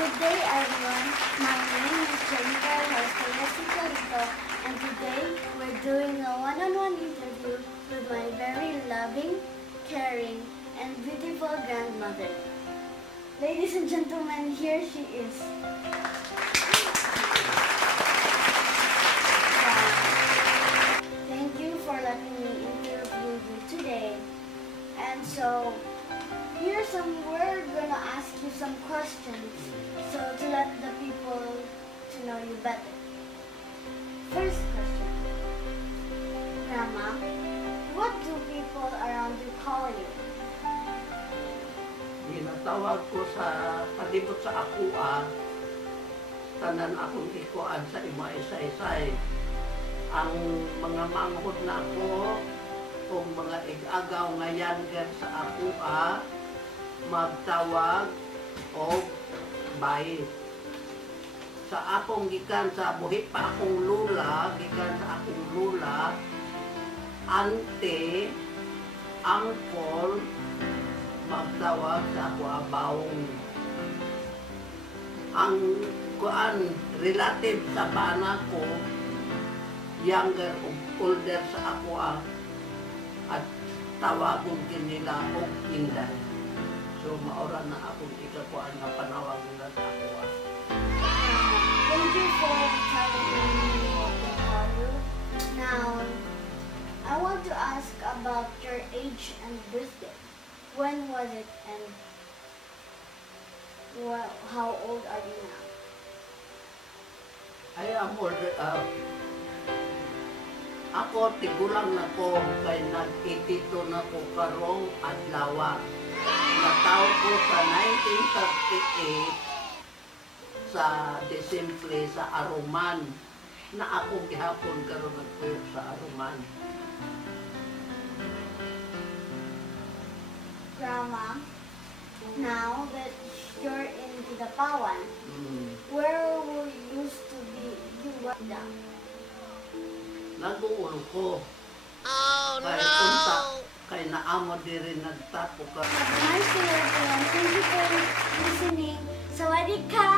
Good day, everyone. My name is Jennifer Hosea Sicarito, and today we're doing a one-on-one interview with my very loving, caring, and beautiful grandmother. Ladies and gentlemen, here she is. Thank you for letting me interview you today. And so, we're gonna ask you some questions, so to let the people to know you better. First question. Grandma, what do people around you call you? Ginatawag ko sa palibot sa akua, tanan akong ikuan sa ima-isa-isay. Ang mga manghod na ako, kung mga igagaw nga yanger sa akua, magtawag o bayit. Sa akong gikan sa buhi pa akong lula, gikan sa akong lula, ante, angkol, magtawag sa ako abawong. Ang kuan relative sa bana ko, younger o older sa ako at tawagon kinila og inday. So maura na akong ikakuan nga panawag nila sa ako. Thank you for telling me what they call you. Now, I want to ask about your age and birthday. When was it and how old are you now? I am older. Ako tigulang na ko kay nag-82 na ko karong adlaw. Nataw ko sa 1938 sa Desimple sa Aruman na ako gihapon karon nagpuyo sa Aruman. Grandma, now that you're in Kidapawan, where will you used to be? You work down. Nag-uul ko. Oh kay no! Unta, kay naamo diri nagtapo ka. Have a nice day, everyone. Thank you for listening. Sawadee ka!